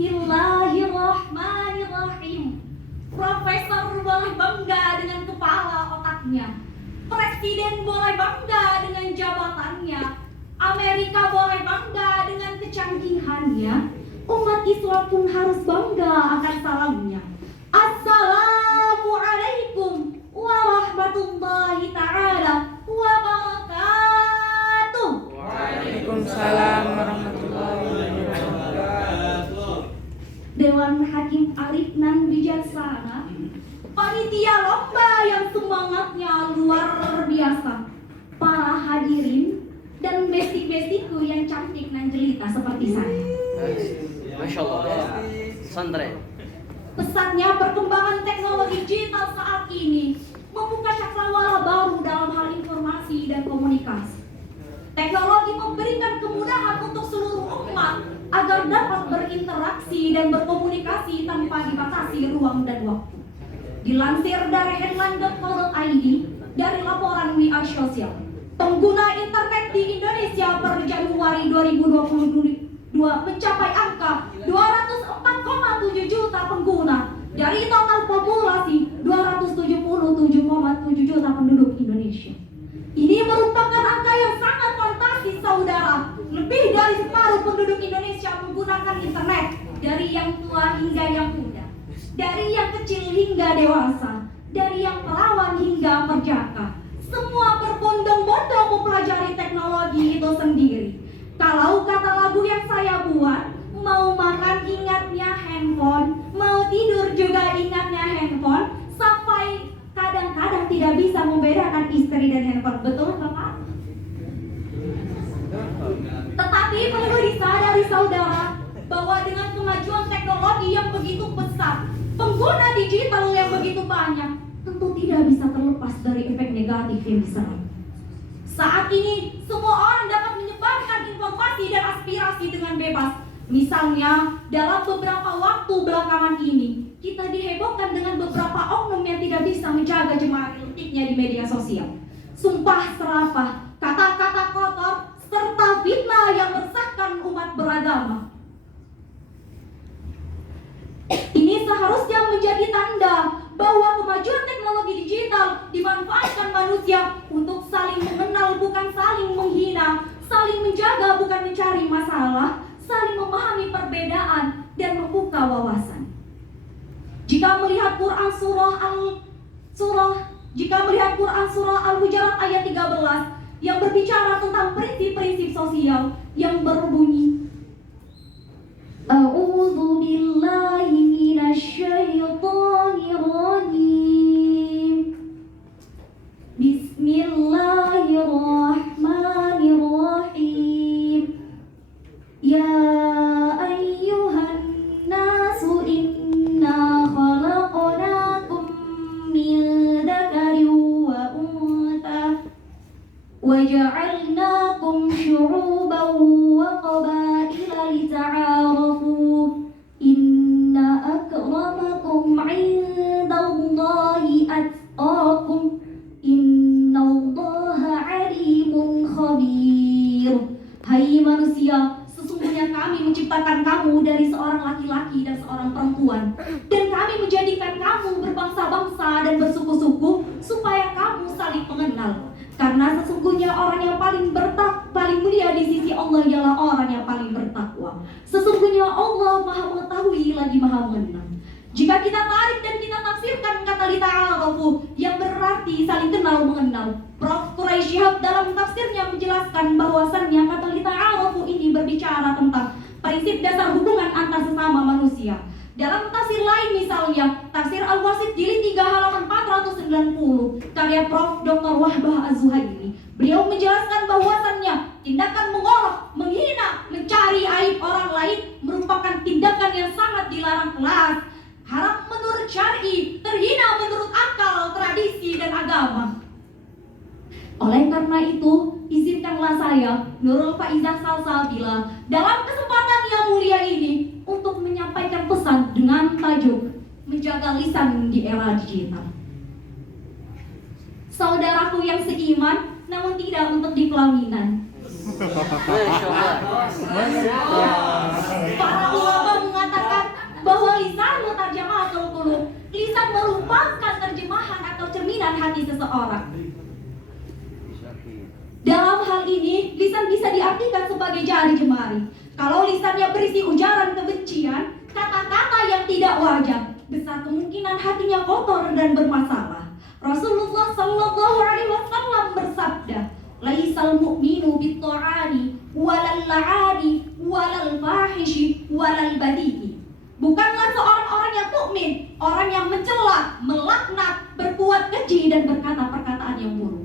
Bismillahirrahmanirrahim. Profesor boleh bangga dengan kepala otaknya. Presiden boleh bangga dengan jabatannya. Amerika boleh bangga dengan kecanggihannya. Umat Islam pun harus bangga akan salamnya. Assalamualaikum warahmatullahi ta'ala wabarakatuh. Waalaikumsalam warahmatullahi wabarakatuh. Dewan Hakim Arif nan bijaksana, panitia lomba yang semangatnya luar biasa, para hadirin dan basic-basicku yang cantik dan jelita seperti saya. Masya Allah, santri. Pesannya, perkembangan teknologi digital saat ini membuka cakrawala baru dalam hal informasi dan komunikasi. Teknologi memberikan kemudahan untuk seluruh umat agar dapat berinteraksi dan berkomunikasi tanpa dibatasi ruang dan waktu. Dilansir dari headline.co.id dari laporan We Are Social, pengguna internet di Indonesia per Januari 2022 mencapai angka 204,7 juta pengguna dari total populasi 277,7 juta penduduk Indonesia. Ini merupakan angka yang sangat fantastis, saudara. Lebih dari separuh penduduk Indonesia menggunakan internet, dari yang tua hingga yang muda, dari yang kecil hingga dewasa, dari yang perawan hingga perjaka. Semua berbondong-bondong mempelajari teknologi itu sendiri. Kalau kata lagu yang saya buat, mau makan ingatnya handphone, mau tidur juga ingatnya handphone, sampai kadang-kadang tidak bisa membedakan istri dan handphone. Betul, Bapak? Tetapi perlu disadari, saudara, bahwa dengan kemajuan teknologi yang begitu besar, pengguna digital yang begitu banyak, tentu tidak bisa terlepas dari efek negatif yang diserap. Saat ini, semua orang dapat menyebarkan informasi dan aspirasi dengan bebas. Misalnya, dalam beberapa waktu belakangan ini, kita dihebohkan dengan beberapa oknum yang tidak bisa menjaga jemari letiknya di media sosial. Sumpah serapah, kata-kata kotor, serta fitnah yang meresahkan umat beragama. Ini seharusnya menjadi tanda bahwa kemajuan teknologi digital dimanfaatkan manusia untuk saling mengenal bukan saling menghina, saling menjaga bukan mencari masalah, saling memahami perbedaan dan membuka wawasan. Jika melihat Quran surah Al-Hujurat ayat 13 yang berbicara tentang prinsip-prinsip sosial yang berbunyi, A'udzu billahi minasyaitonir rajim. Bismillahirrahmanirrahim. Ya ayyuhan nasu inna khalaqnakum min dzakarin wa untha wa ja'alnakum syu'uban wa qabaila lita'arafu inna akramakum 'indallahi atqakum innallaha 'alimun khabir. Hai manusia, sesungguhnya kami menciptakan kamu dari seorang laki-laki dan seorang perempuan, dan kami menjadikan kamu berbangsa-bangsa dan bersuku-suku supaya kamu saling mengenal. Karena sesungguhnya orang yang paling mulia di sisi Allah ialah orang yang paling bertakwa. Sesungguhnya Allah Maha mengetahui lagi Maha mengenal. Jika kita tarik dan kita tafsirkan kata lita'arafu yang berarti saling kenal mengenal, Prof. Quraisy Shihab dalam tafsirnya menjelaskan bahwasannya kata lita'arafu ini berbicara tentang prinsip dasar hubungan antar sesama manusia. Dalam tafsir lain misalnya, tafsir Al-Wasit jilid 3 halaman 490 karya Prof. Dr. Wahbah Az-Zuhaili, beliau menjelaskan bahwasannya tindakan mengolok, menghina, mencari aib orang lain merupakan tindakan yang sangat dilarang keras, haram menurut syar'i, terhina menurut akal, tradisi, dan agama. Oleh karena itu, izinkanlah saya, Nurul Faizah Salsabila, dalam kesempatan yang mulia ini untuk menyampaikan pesan dengan tajuk menjaga lisan di era digital. Saudaraku yang seiman, namun tidak untuk di pelaminan. Para ulama mengatakan hati seseorang. Dalam hal ini, lisan bisa diartikan sebagai jari jemari. Kalau lisannya berisi ujaran kebencian, kata-kata yang tidak wajar, besar kemungkinan hatinya kotor dan bermasalah. Rasulullah Shallallahu Alaihi Wasallam bersabda, "Laisal mu'minu bit-ta'ani, walal la'ani, walal fahishi, walal badi'i." Bukanlah seorang orang yang mukmin, orang yang mencela, melaknat, berbuat keji dan berkata perkataan yang buruk.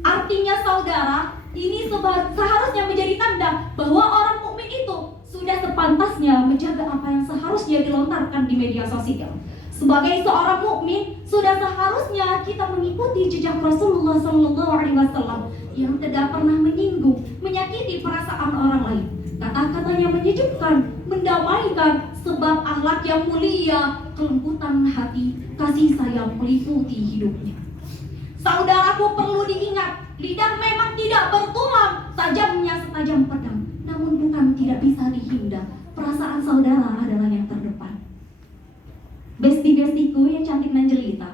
Artinya saudara, ini seharusnya menjadi tanda bahwa orang mukmin itu sudah sepantasnya menjaga apa yang seharusnya dilontarkan di media sosial. Sebagai seorang mukmin, sudah seharusnya kita mengikuti jejak Rasulullah SAW yang tidak pernah menyinggung, menyakiti perasaan orang lain. Kata-katanya menyejukkan, mendamaikan, sebab akhlak yang mulia, kelembutan hati, kasih sayang meliputi hidupnya. Saudaraku, perlu diingat, lidah memang tidak bertulang, tajamnya setajam pedang, namun bukan tidak bisa dihindar. Perasaan saudara adalah yang terdepan. Besti-bestiku yang cantik dan jelita,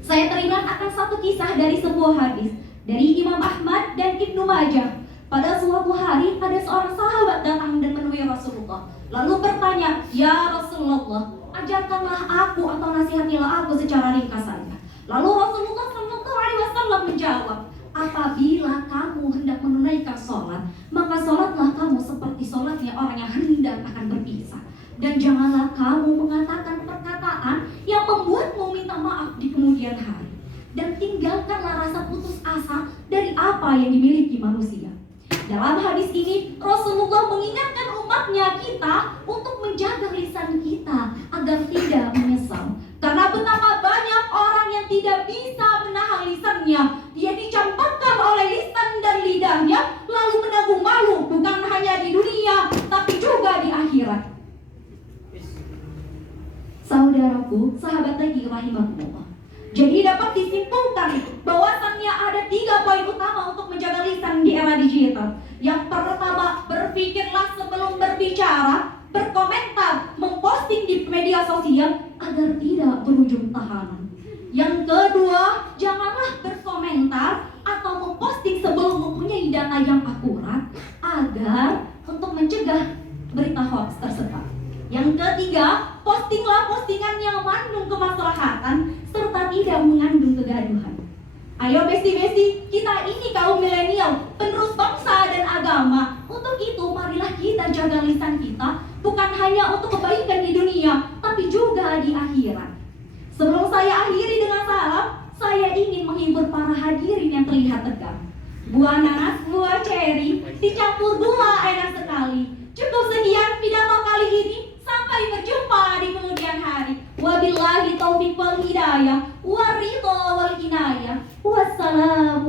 saya teringat akan satu kisah dari sebuah hadis dari Imam Ahmad dan Ibnu Majah. Pada suatu hari ada seorang sahabat datang dan menemui Rasulullah, lalu bertanya, "Ya Rasulullah, ajarkanlah aku atau nasihatilah aku secara ringkas saja." Lalu Rasulullah SAW menjawab, "Apabila kamu hendak menunaikan sholat, maka sholatlah kamu seperti sholatnya orang yang hendak akan berpisah. Dan janganlah kamu mengatakan perkataan yang membuatmu minta maaf di kemudian hari. Dan tinggalkanlah rasa putus asa dari apa yang dimiliki manusia." Dalam hadis ini, Rasulullah mengingatkan umatnya kita untuk menjaga lisan kita agar tidak menyesal. Karena betapa banyak orang yang tidak bisa menahan lisannya. Dia dicampakkan oleh lisan dan lidahnya, lalu menanggung malu bukan hanya di dunia, tapi juga di akhirat. Saudaraku, sahabat lagi rahimahullah. Jadi dapat disimpulkan bahwasannya ada 3 poin utama untuk menjaga lisan di era digital. Yang pertama, berpikirlah sebelum berbicara, berkomentar, memposting di media sosial agar tidak berujung tahanan. Yang kedua, janganlah berkomentar atau memposting sebelum mempunyai data yang akurat agar untuk mencegah berita hoax tersebar. Yang ketiga, postinglah postingan yang mengandung kemaslahatan serta tidak mengandung kegaduhan. Ayo besti-besti, kita ini kaum milenial, penerus bangsa dan agama. Untuk itu marilah kita jaga lisan kita, bukan hanya untuk kebaikan di dunia, tapi juga di akhirat. Sebelum saya akhiri dengan salam, saya ingin menghibur para hadirin yang terlihat tegang. Buah nanas, buah ceri, dicampur gula enak sekali. Cukup sekian pidato kali ini. Sampai berjumpa di kemudian hari. Wabillahi taufiq wal hidayah, waridho wal inayah. Wassalamu